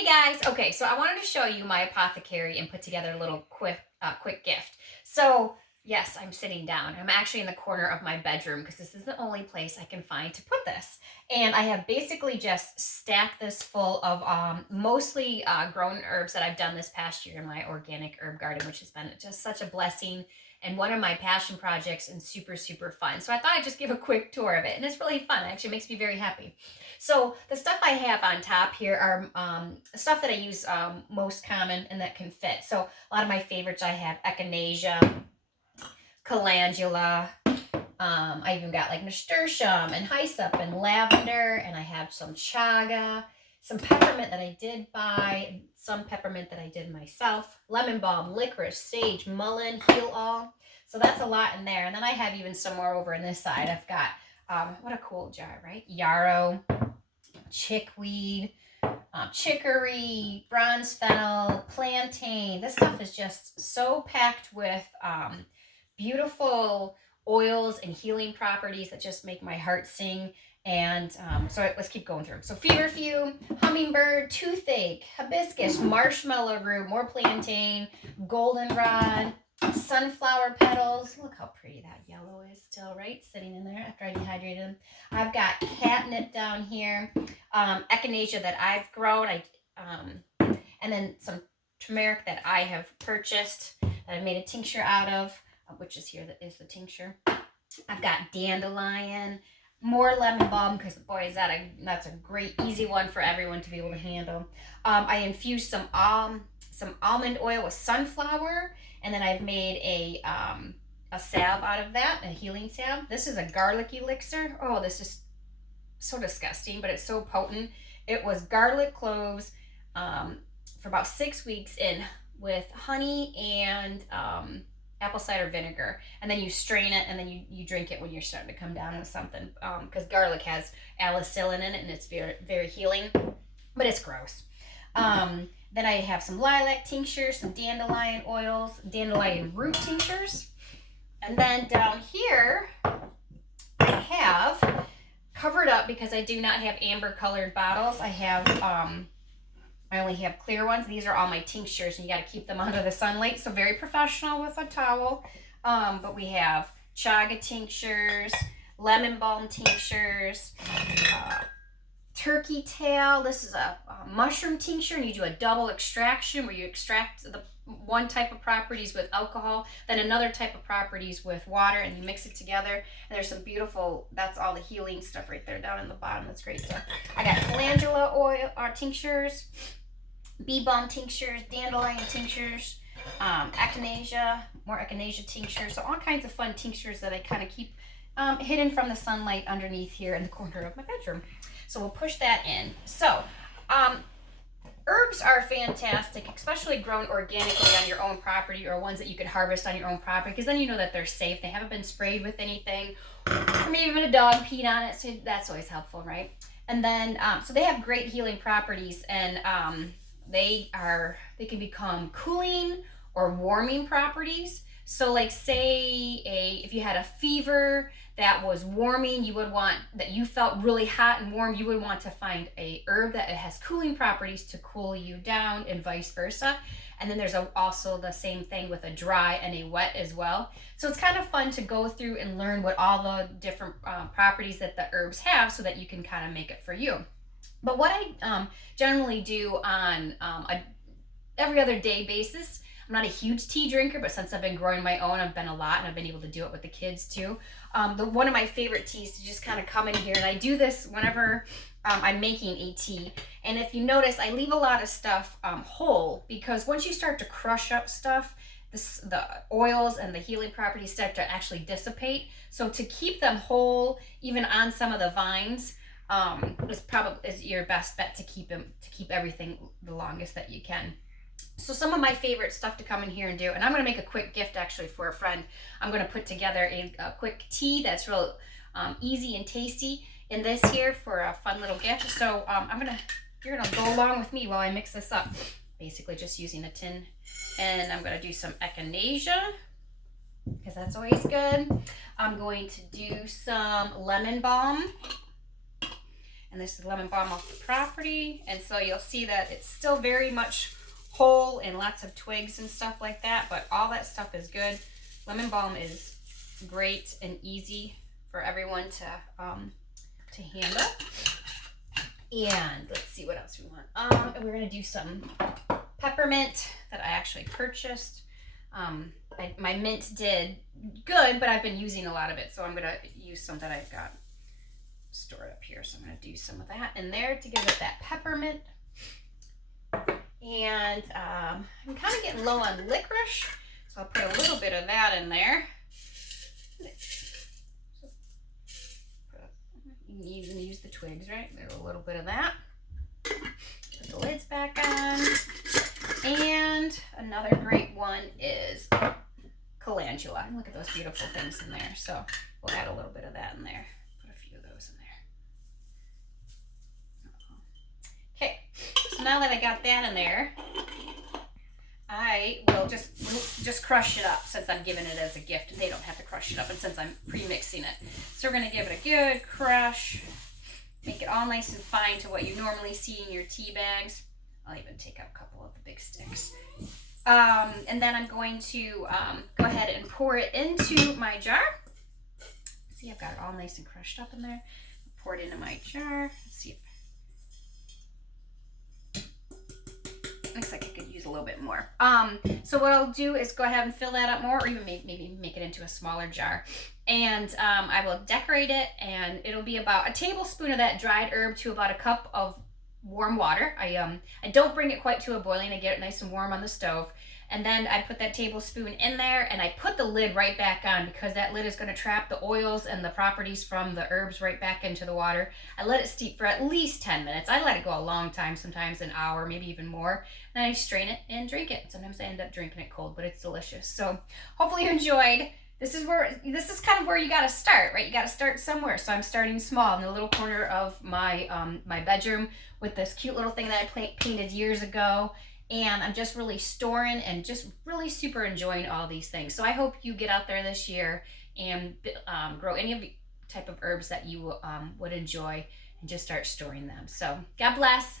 Hey guys, okay, so I wanted to show you my apothecary and put together a little quick gift. So yes, I'm sitting down. I'm actually in the corner of my bedroom because this is the only place I can find to put this. And I have basically just stacked this full of mostly grown herbs that I've done this past year in my organic herb garden, which has been just such a blessing and one of my passion projects and super fun. So I thought I'd just give a quick tour of it, and it's really fun. It actually makes me very happy. So the stuff I have on top here are stuff that I use most common and that can fit. So a lot of my favorites, I have echinacea, calendula. I even got like nasturtium and hyssop and lavender, and I have some chaga, some peppermint that I did buy, some peppermint that I did myself, lemon balm, licorice, sage, mullein, heal all. So that's a lot in there. And then I have even some more over on this side. I've got, what a cool jar, right? Yarrow, chickweed, chicory, bronze fennel, plantain. This stuff is just so packed with beautiful oils and healing properties that just make my heart sing. And so let's keep going through. So feverfew, hummingbird, toothache, hibiscus, marshmallow root, more plantain, goldenrod, sunflower petals. Look how pretty that yellow is still, right? Sitting in there after I dehydrated them. I've got catnip down here, echinacea that I've grown, and then some turmeric that I have purchased that I made a tincture out of, which is here, that is the tincture. I've got dandelion, more lemon balm, because boy, is that's a great easy one for everyone to be able to handle. I infused some almond oil with sunflower, and then I've made a salve out of that, a healing salve. This is a garlic elixir. Oh, this is so disgusting, but it's so potent. It was garlic cloves for about 6 weeks in with honey and apple cider vinegar, and then you strain it, and then you drink it when you're starting to come down with something, because garlic has alicillin in it, and it's very healing, but it's gross. Then I have some lilac tinctures, some dandelion oils, dandelion root tinctures, and then down here I have covered up, because I do not have amber colored bottles. I only have clear ones. These are all my tinctures, and you got to keep them under the sunlight. So very professional with a towel. But we have chaga tinctures, lemon balm tinctures, turkey tail. This is a mushroom tincture, and you do a double extraction where you extract the one type of properties with alcohol, then another type of properties with water, and you mix it together. And there's some beautiful, that's all the healing stuff right there down in the bottom. That's great stuff. I got calendula oil tinctures, bee balm tinctures, dandelion tinctures, echinacea, more echinacea tinctures. So all kinds of fun tinctures that I kind of keep hidden from the sunlight underneath here in the corner of my bedroom. So we'll push that in. So herbs are fantastic, especially grown organically on your own property, or ones that you can harvest on your own property, because then you know that they're safe. They haven't been sprayed with anything, or maybe even a dog peed on it. So that's always helpful, right? And then so they have great healing properties, and they can become cooling or warming properties. So like say if you had a fever that was warming, that you felt really hot and warm, you would want to find a herb that has cooling properties to cool you down, and vice versa. And then there's also the same thing with a dry and a wet as well. So it's kind of fun to go through and learn what all the different properties that the herbs have, so that you can kind of make it for you. But what I generally do on a every other day basis, I'm not a huge tea drinker, but since I've been growing my own, I've been a lot, and I've been able to do it with the kids too. One of my favorite teas to just kind of come in here, and I do this whenever I'm making a tea. And if you notice, I leave a lot of stuff whole, because once you start to crush up stuff, the oils and the healing properties start to actually dissipate. So to keep them whole, even on some of the vines, is your best bet to keep everything the longest that you can. So some of my favorite stuff to come in here and do, and I'm going to make a quick gift actually for a friend. I'm going to put together a quick tea that's real easy and tasty in this here for a fun little gift. So you're going to go along with me while I mix this up. Basically just using a tin, and I'm going to do some echinacea, because that's always good. I'm going to do some lemon balm, And this is lemon balm off the property. And so you'll see that it's still very much whole and lots of twigs and stuff like that, but all that stuff is good. Lemon balm is great and easy for everyone to handle. And let's see what else we want. We're gonna do some peppermint that I actually purchased. My mint did good, but I've been using a lot of it, so I'm gonna use some that I've got stored up here. So I'm gonna do some of that in there to give it that peppermint. And I'm kind of getting low on licorice, so I'll put a little bit of that in there. You can even use the twigs, right? There's a little bit of that. Put the lids back on. And another great one is calendula. Look at those beautiful things in there. So we'll add a little bit of that in there. Put a few of those in there. Okay, so now that I got that in there, I will just crush it up, since I'm giving it as a gift. They don't have to crush it up, and since I'm pre-mixing it. So we're gonna give it a good crush, make it all nice and fine to what you normally see in your tea bags. I'll even take out a couple of the big sticks. And then I'm going to go ahead and pour it into my jar. See, I've got it all nice and crushed up in there. Pour it into my jar. Let's see if looks like I could use a little bit more. So what I'll do is go ahead and fill that up more, or even maybe make it into a smaller jar. And I will decorate it, and it'll be about a tablespoon of that dried herb to about a cup of warm water. I don't bring it quite to a boiling. I get it nice and warm on the stove. And then I put that tablespoon in there, and I put the lid right back on, because that lid is going to trap the oils and the properties from the herbs right back into the water. I let it steep for at least 10 minutes. I let it go a long time, sometimes an hour, maybe even more. Then I strain it and drink it. Sometimes I end up drinking it cold, but it's delicious. So hopefully you enjoyed. This is kind of where you got to start, right? You got to start somewhere. So I'm starting small in the little corner of my my bedroom with this cute little thing that I painted years ago. And I'm just really storing and just really super enjoying all these things. So I hope you get out there this year and grow any of the type of herbs that you would enjoy, and just start storing them. So God bless.